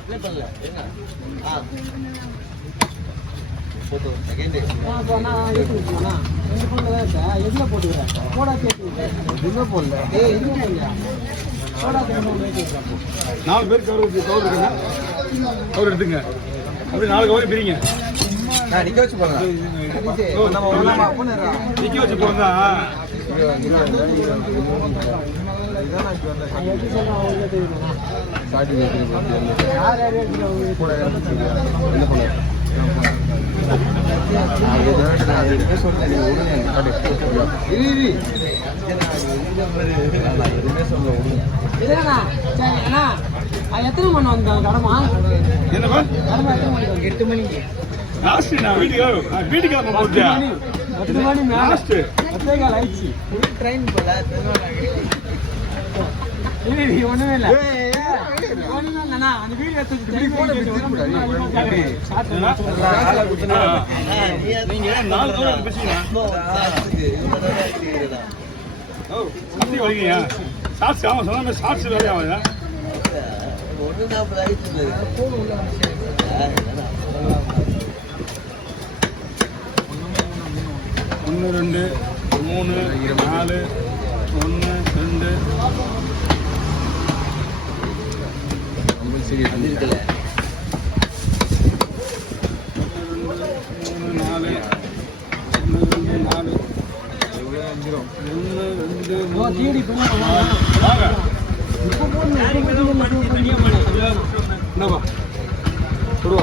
4 பேர் கவர் எடுத்துங்க. அப்படி 4 கவர் பிரிங்க. நிக்க வச்சு போங்க. நிக்க வச்சு போங்க. எத்தனை மணி வந்தாங்க கடமா? 8 மணிக்கு வீட்டுக்கு 10 மணி மேல ஆயிடுச்சு. ட்ரெயின் போல ஒண்ணுமே இல்ல. அந்த வீடு சாட்சி வேலையாவது 1 2 3 4 1 2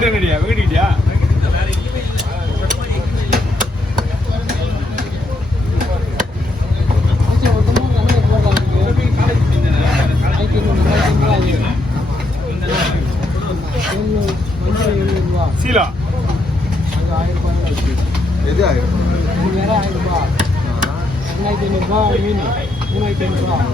வெங்கடியா சீலா எது 1000 ரூபாய் 2500 மீன் 3500 ரூபாய்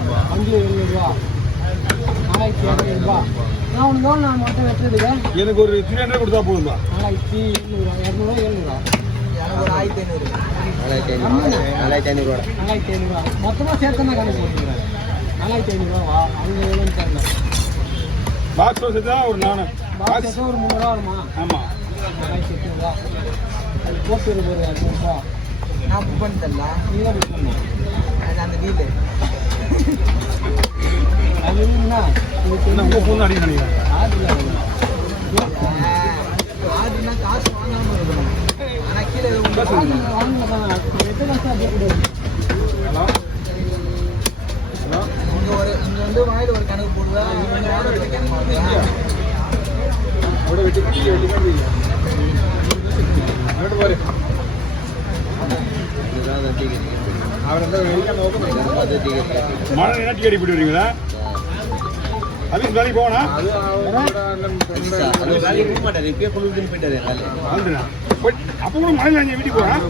4700 ரூபாய் நான் உனக்கு நான் மட்டும் வெட்டுறதுக்கு எனக்கு ஒரு 300 கொடுத்தா போதும்பா 4500 ரூபா மொத்தமா சேர்த்தா கணக்கு போட்டுக்கிறேன் 4500 ரூபா அவங்க எவ்வளோன்னு தெரியல பாக்ஸ் வச்சுதான் ஒரு 4 பாக்ஸ் ஒரு 300 ரூபா வருமா ஆமா 4800 ரூபா அது போட்டு ஒரு 200 ரூபா நான் புக் பண்ணி தரலாம் நீ தான் புக் பண்ணணும் அந்த வீட்டு அது என்ன உங்க ஃபோன் அடி நினைக்கிறேன் ஆடுனா காசு வாங்காம இருக்கணும் ஆனா கீழே வாங்கலாம் எத்தனை காசு அப்படியே கொடுங்க இங்க வந்து வாயில ஒரு கணக்கு போடுவா மழை என்ன டிக்கெட் போட்டு வரீங்களா அதுக்கு வேலைக்கு போனா அப்ப கூட மழையில வீட்டுக்கு போறேன்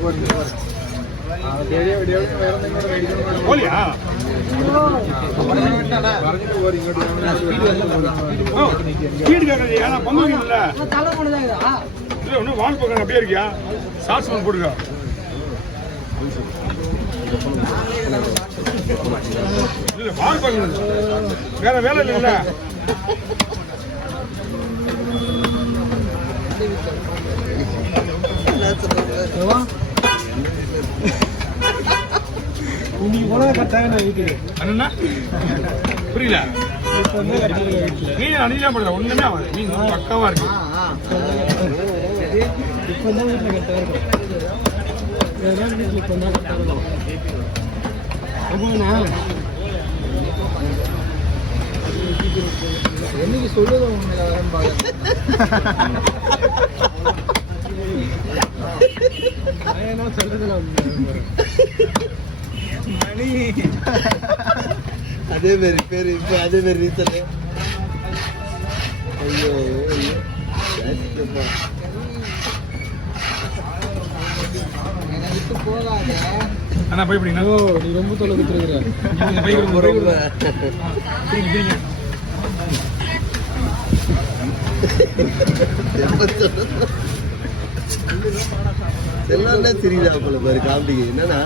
போலியா ஸ்பீடு கேட்கறது ஏன்னா பண்ணுவீங்கல்ல ஒன்றும் வால் போக்க அப்படியே இருக்கியா சாட்சி ஒன்று போட்டுக்க இல்ல வால் போக்க வேற வேலை இல்லைல்ல இன்னைக்கு போனதை கட்டாங்க நான் வீட்டுக்கு அண்ணா புரியல நீ அணிலா பண்ற ஒண்ணுமே ஆகாது நீ பக்காவா இருக்கு இப்போ தான் வீட்டில் கரெக்டாக இருக்கும் வீட்டில் இப்போ தான் கரெக்டாக இருக்கும் என்னைக்கு சொல்லுறது உண்மையில வரேன்னு பாருங்க சொல்றதுல மணி அதே மாதிரி பேரு இப்ப அதே மாதிரி ரீசன் ஐயோ போகாத அண்ணா போய் நீ ரொம்ப தொலை விட்டுருக்குற எல்லாம் தெரியுதா போல பாரு காமெடி என்னன்னா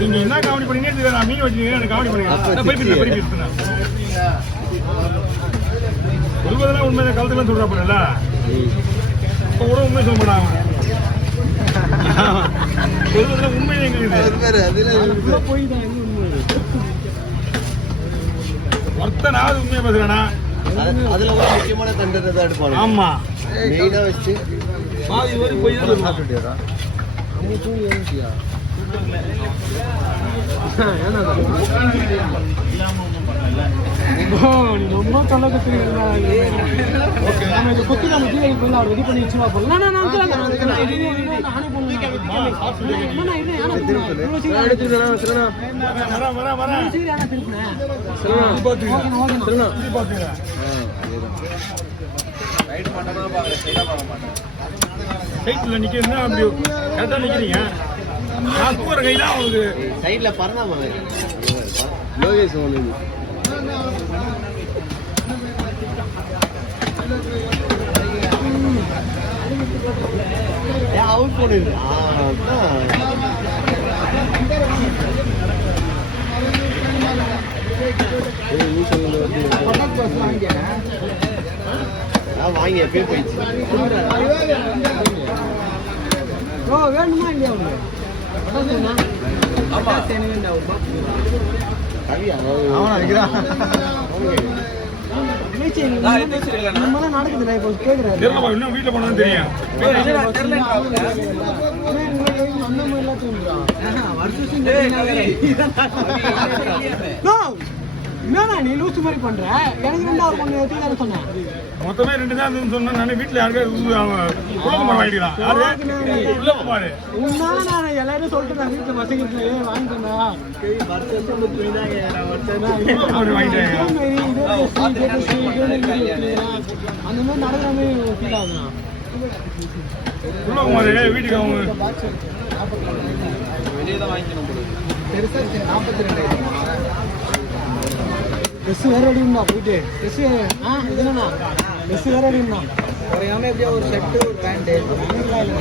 நீங்க என்ன காமெடி பண்ணீங்க நான் மீன் வச்சுக்கீங்க எனக்கு காமெடி பண்ணுங்க சொல்வதெல்லாம் உண்மை காலத்துல சொல்றா போறல இப்ப கூட உண்மை சொல்ல மாட்டாங்க சொல்வதெல்லாம் உண்மை எங்களுக்கு போய் தான் உண்மை ஒருத்தனாவது உண்மையை பேசுறானா அதுல ஒரு முக்கியமான கண்டென்ட் தான் எடுப்பாங்க ஆமா மெயினா வச்சு பாதி வரை போய் தான் சொல்லுவான். ரொம்ப தொலை கொத்தி நம்ம ஜீவை போய் அவர் ரெடி பண்ணி வச்சுருவா போல சைட்ல நிக்கிறீங்க அப்படி கரெக்டா நிக்கிறீங்க நான் தூக்குற கை தான் உங்களுக்கு சைட்ல பறந்தா லோகேஷ் ஒன்று அவுட் போனது வாங்கி எப்பயே போயிடுச்சு வேணுமா இல்லையா நடக்குது இப்போ கேட்குறேன் இன்னும் வீட்டுல போனது தெரியும் அந்த மாதிரிலாம் தோன்றான் என்னடா நீ லூசு மாதிரி பண்ற எனக்கு 2 பொண்ணு எடுத்து சொன்னேன் மொத்தமே 2 தான் சொன்னா நானே வீட்டுல யாருக்கும் குலகுமார் வாங்கிக்கலாம் யாரு குலகுமார் உன்னால நான் எல்லாரும் சொல்லிட்டு நான் வீட்டுல பசங்க வாங்கிட்டேன்னா அந்த மாதிரி நடக்கிற மாதிரி ஃபீல் ஆகுதுண்ணா குலகுமார் வீட்டுக்கு அவங்க வெளியே தான் வாங்கிக்கணும் பெருசா 42 ட்ரெஸ் வேற அடிக்கணும்ண்ணா போயிட்டு ட்ரெஸ் இதுண்ணா ட்ரெஸ் வேற அடிக்கணும்ண்ணா குறையாம எப்படியா ஒரு ஷர்ட்டு ஒரு பேண்ட்டு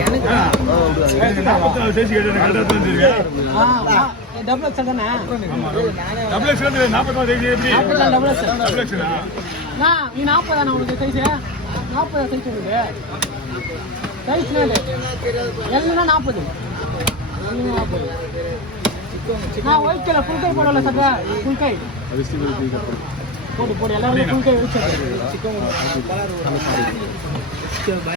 எனக்கு டபுள் எக்ஸ் தானே டபுள் எக்ஸ் 44 எப்படி டபுள் எக்ஸ் நீ 40 தானே உனக்கு சைஸ் 40 சைஸ் உனக்கு சைஸ் எல்லாம் 40 நான் ஒயிட் கலர் ஃபுல் கை போடல சட்டை ஃபுல் கை போடு எல்லாரும் ஃபுல் கை வச்சு